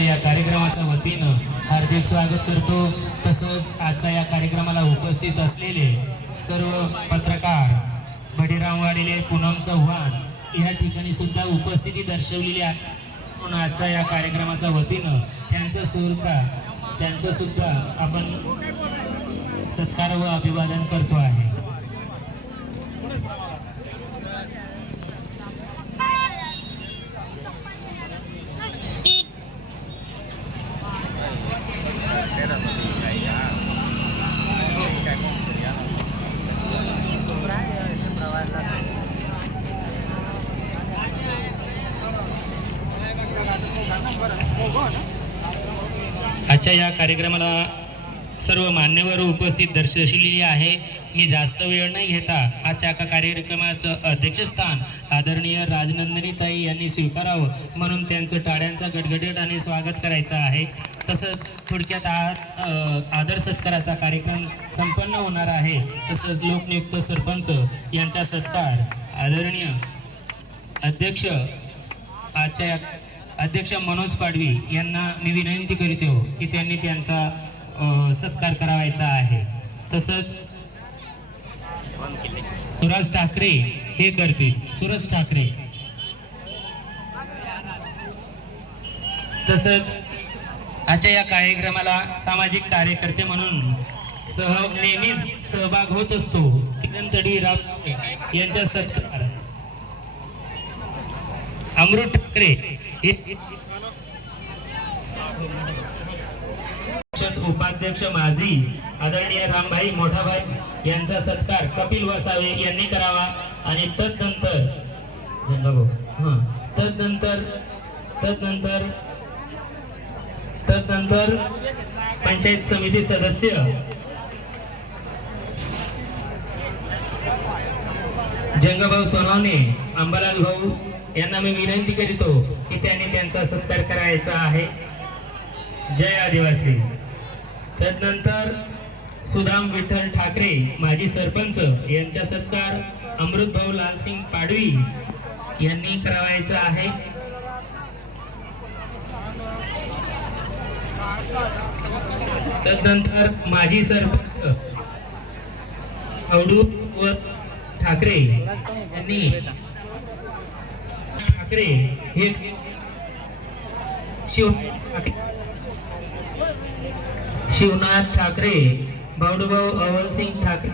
या कार्यक्रमाच्या वतीनं हार्दिक स्वागत करतो। तसंच आजच्या या कार्यक्रमाला उपस्थित असलेले सर्व पत्रकार बडीराम वाडेले, पूनम चव्हाण या ठिकाणी सुद्धा उपस्थिती दर्शवलेली आहे। म्हणून आजच्या या कार्यक्रमाच्या वतीनं त्यांचं सुद्धा आपण सत्कार व अभिवादन करतो आहे। आजच्या या कार्यक्रमाला सर्व मान्यवर उपस्थित दर्शवलेली आहे। मी जास्त वेळ नाही घेता आजच्या कार्यक्रमाचं अध्यक्षस्थान आदरणीय राजनंदिनीताई यांनी स्वीकारावं म्हणून त्यांचं टाळ्यांचा गडगडाटाने स्वागत करायचं आहे। तसंच थोडक्यात आदर सत्काराचा कार्यक्रम संपन्न होणार आहे। तसंच लोकनियुक्त सरपंच यांचा सत्कार आदरणीय अध्यक्ष मनोज पाडवी यांना मी विनंती करतो की त्यांनी त्यांचा सत्कार करावायचा आहे। तसंच सुरज ठाकरे हे करतील। सुरज ठाकरे तसंच आजच्या या कार्यक्रमाला सामाजिक कार्यकर्ते म्हणून नेहमीच सहभाग होत असतो किरण तडीराव यांचा सत्कार अमृत ठाकरे उपाध्यक्ष माजी आदरणीय रामभाई मोठाभाई यांचा सत्कार कपिल वसावे यांनी करावा आणि तदनंतर पंचायत समिती सदस्य जंगभाऊ सोनवणे अंबालाल भाऊ यांना मी विनंती करतो की त्यांनी त्यांचा सत्कार करायचा आहे। जय आदिवासी। तदनंतर सुदाम विठ्ठल ठाकरे माजी सरपंच यांचा सत्कार अमृतभाऊ लालसिंग पाडवी यांनी करावायचा आहे। तदनंतर माजी सरपंच अवधूत व ठाकरे यांनी हे शिवनाथ ठाकरे, बावडूभाऊ अवलसिंग ठाकरे